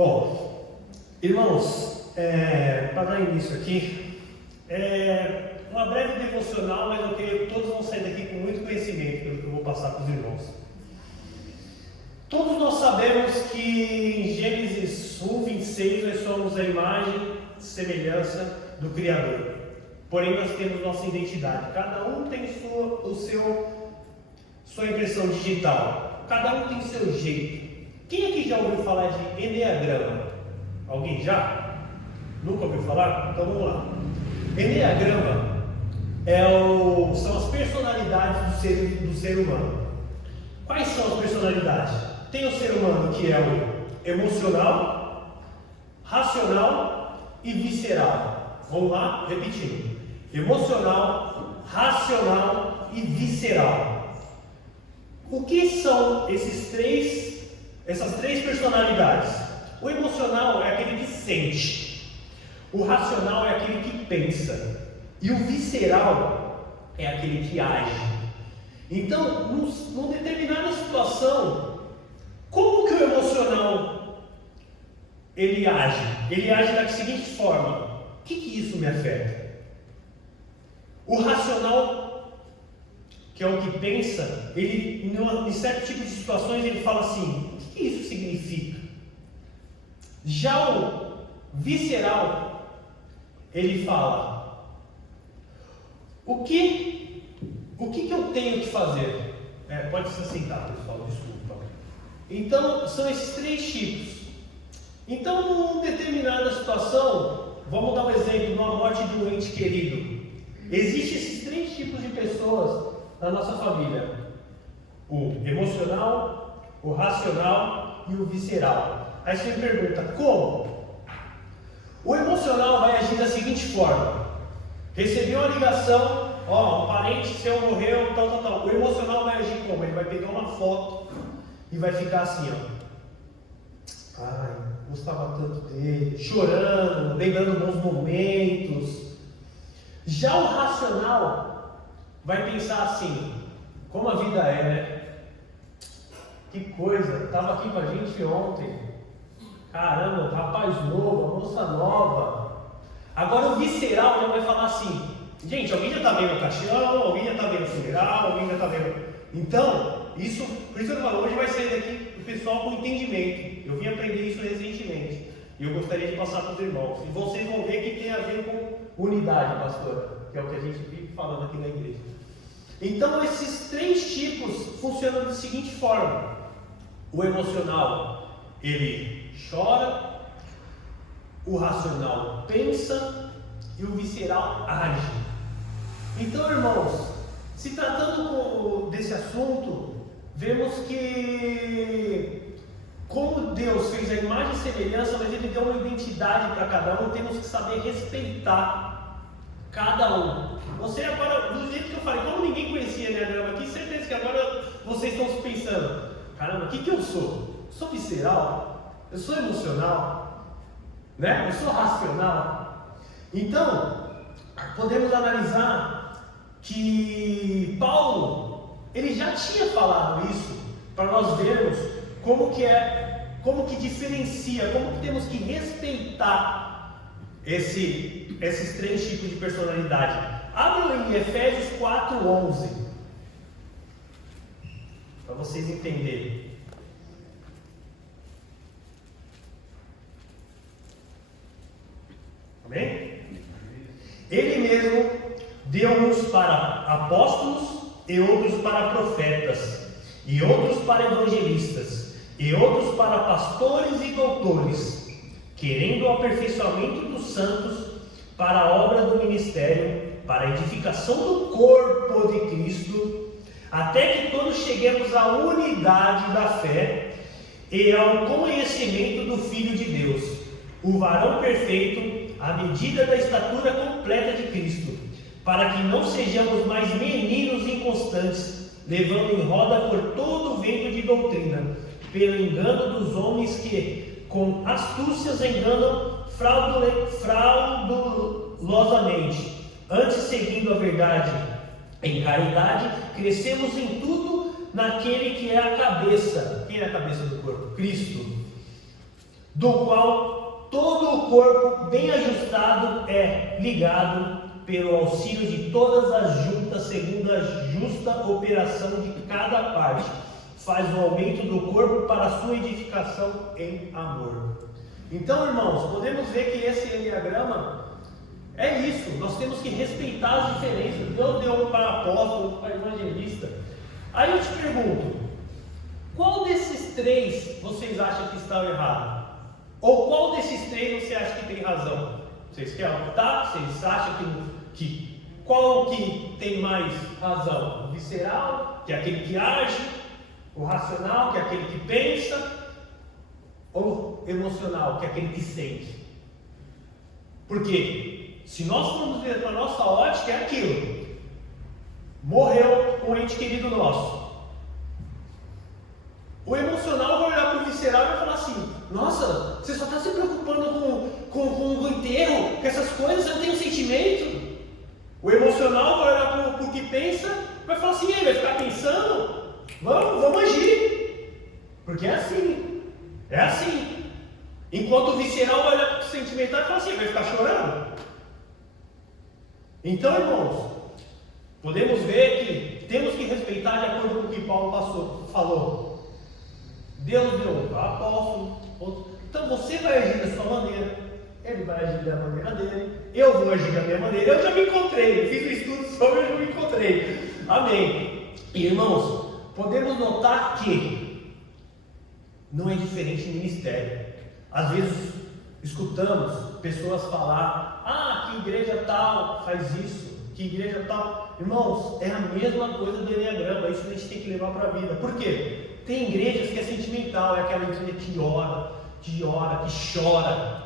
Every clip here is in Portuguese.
Bom, irmãos, para dar início aqui, uma breve devocional, mas eu creio que todos vão sair daqui com muito conhecimento pelo que eu vou passar para os irmãos. Todos nós sabemos que em Gênesis 1:26 nós somos a imagem e semelhança do Criador. Porém nós temos nossa identidade. Cada um tem sua impressão digital. Cada um tem seu jeito. Quem aqui já ouviu falar de Enneagrama? Alguém já? Nunca ouviu falar? Então vamos lá. Enneagrama são as personalidades do ser humano. Quais são as personalidades? Tem o ser humano que é o emocional, racional e visceral. Vamos lá, repetindo. Emocional, racional e visceral. O que são essas três personalidades? O emocional é aquele que sente. O racional é aquele que pensa. E o visceral é aquele que age. Então, numa determinada situação, como que o emocional ele age? Ele age da seguinte forma: o que isso me afeta? O racional, que é o que pensa, ele em certo tipo de situações ele fala assim: o que isso significa? Já o visceral, ele fala: o que eu tenho que fazer? Pode se sentar, pessoal, desculpa. Então, são esses três tipos. Então, numa determinada situação, vamos dar um exemplo, numa morte de um ente querido. Existem esses três tipos de pessoas na nossa família: o emocional, o racional e o visceral. Aí você me pergunta, como? O emocional vai agir da seguinte forma: recebeu uma ligação, um parente seu morreu, tal. O emocional vai agir como? Ele vai pegar uma foto e vai ficar assim, ai, gostava tanto dele, chorando, lembrando bons momentos. Já o racional vai pensar assim: como a vida é, né? Que coisa, estava aqui com a gente ontem. Caramba, rapaz novo, moça nova. Agora o visceral já vai falar assim: gente, alguém já está vendo o caixão, alguém já está vendo o funeral, alguém já está vendo. Então, por isso que eu falo, hoje vai sair daqui o pessoal com entendimento. Eu vim aprender isso recentemente e eu gostaria de passar para os irmãos. E vocês vão ver que tem a ver com unidade, pastor, que é o que a gente vive falando aqui na igreja. Então, esses três tipos funcionam da seguinte forma: o emocional, ele chora, o racional pensa e o visceral age. Então, irmãos, se tratando desse assunto, vemos que, como Deus fez a imagem e semelhança, mas Ele deu uma identidade para cada um, temos que saber respeitar cada um. Você agora, do jeito que eu falei, como ninguém conhecia Enneagrama aqui, certeza que agora vocês estão se pensando: caramba, o que eu sou? Eu sou visceral? Eu sou emocional? Né? Eu sou racional? Então, podemos analisar que Paulo, ele já tinha falado isso, para nós vermos como que diferencia, como que temos que respeitar esses três tipos de personalidade. Abra em Efésios 4:11, para vocês entenderem. Amém? Ele mesmo deu-nos para apóstolos, e outros para profetas, e outros para evangelistas, e outros para pastores e doutores, querendo o aperfeiçoamento dos santos para a obra do ministério, para a edificação do corpo de Cristo, até que todos cheguemos à unidade da fé e ao conhecimento do Filho de Deus, o varão perfeito, à medida da estatura completa de Cristo, para que não sejamos mais meninos inconstantes, levando em roda por todo o vento de doutrina, pelo engano dos homens que, com astúcias, enganam fraudulosamente. Antes, seguindo a verdade em caridade, crescemos em tudo naquele que é a cabeça. Quem é a cabeça do corpo? Cristo. do qual todo o corpo bem ajustado é ligado pelo auxílio de todas as juntas segundo a justa operação de cada parte, faz o aumento do corpo para a sua edificação em amor. Então, irmãos, podemos ver que esse enneagrama é isso. Nós temos que respeitar as diferenças. Deus deu um para apóstolo, um para evangelista. Aí eu te pergunto, qual desses três vocês acham que está errado? Ou qual desses três você acha que tem razão? Vocês querem optar? Vocês acham que qual que tem mais razão? O visceral, que é aquele que age, o racional, que é aquele que pensa, ou emocional, que é aquele que sente? Porque se nós formos ver para a nossa ótica, é aquilo. Morreu um ente querido nosso. O emocional vai olhar para o visceral e vai falar assim: nossa, você só está se preocupando com o enterro, com essas coisas, você não tem um sentimento. O emocional vai olhar para o que pensa e vai falar assim: vai ficar pensando? Vamos agir. Porque é assim. É assim. Enquanto o visceral vai olhar para o sentimental e falar assim: vai ficar chorando? Então, irmãos, podemos ver que temos que respeitar de acordo com o que Paulo falou. Deus deu a apóstolo, então você vai agir da sua maneira, ele vai agir da maneira dele, eu vou agir da minha maneira. Eu já me encontrei, eu fiz um estudo sobre, eu já me encontrei. Amém. E, irmãos, podemos notar que não é diferente em ministério. Às vezes escutamos pessoas falar: que igreja tal faz isso, que igreja tal. Irmãos, é a mesma coisa do enneagrama. Isso a gente tem que levar para a vida. Por quê? Tem igrejas que é sentimental, é aquela igreja que ora, que chora.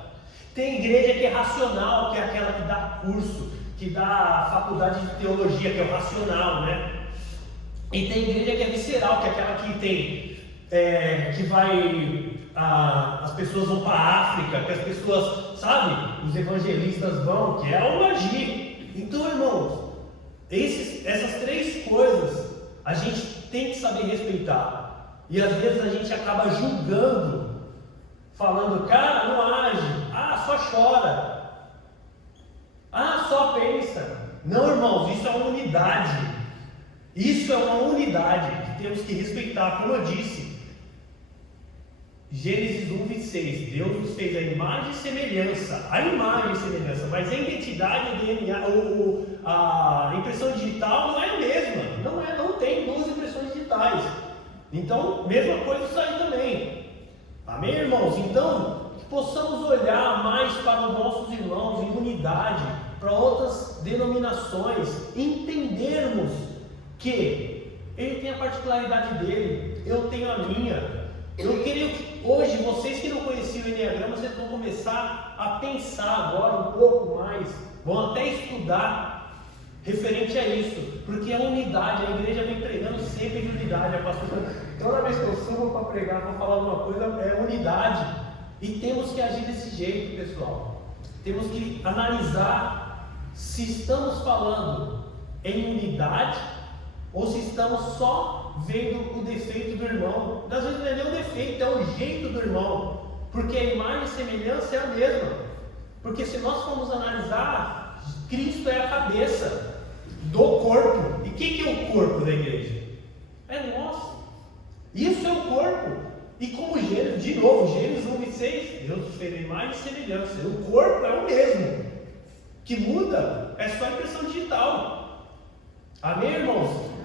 Tem igreja que é racional, que é aquela que dá curso, que dá faculdade de teologia, que é o racional, né? E tem igreja que é visceral, que é aquela que tem, que vai, as pessoas vão para a África, que as pessoas, sabe, os evangelistas vão, que é o agir. Então, irmãos, essas três coisas a gente tem que saber respeitar. E às vezes a gente acaba julgando, falando: cara, não age, só chora, só pensa. Não, irmãos, isso é uma unidade. Isso é uma unidade que temos que respeitar. Como eu disse, Gênesis 1:26, Deus nos fez a imagem e semelhança. A imagem e semelhança, mas a identidade, o DNA, a impressão digital não é a mesma. Não tem duas impressões digitais. Então, mesma coisa isso aí também. Amém, irmãos? Então, que possamos olhar mais para os nossos irmãos em unidade, para outras denominações, entendermos que ele tem a particularidade dele, eu tenho a minha. Eu queria que hoje, vocês que não conheciam o enneagrama, vocês vão começar a pensar agora um pouco mais, vão até estudar referente a isso, porque a unidade, a igreja vem pregando sempre de unidade. A pastora, toda vez que eu subo para pregar, vou falar alguma coisa, é unidade. E temos que agir desse jeito, pessoal. Temos que analisar se estamos falando em unidade ou se estamos só vendo o defeito do irmão. Às vezes não é nem o defeito, é o jeito do irmão, porque a imagem e semelhança é a mesma. Porque se nós formos analisar, Cristo é a cabeça do corpo. E o que é o corpo da igreja? É nós. Isso é o corpo. E como Gênesis, de novo, Gênesis 1:26, Deus fez a imagem e semelhança. O corpo é o mesmo. O que muda é só a impressão digital. Amém, irmãos?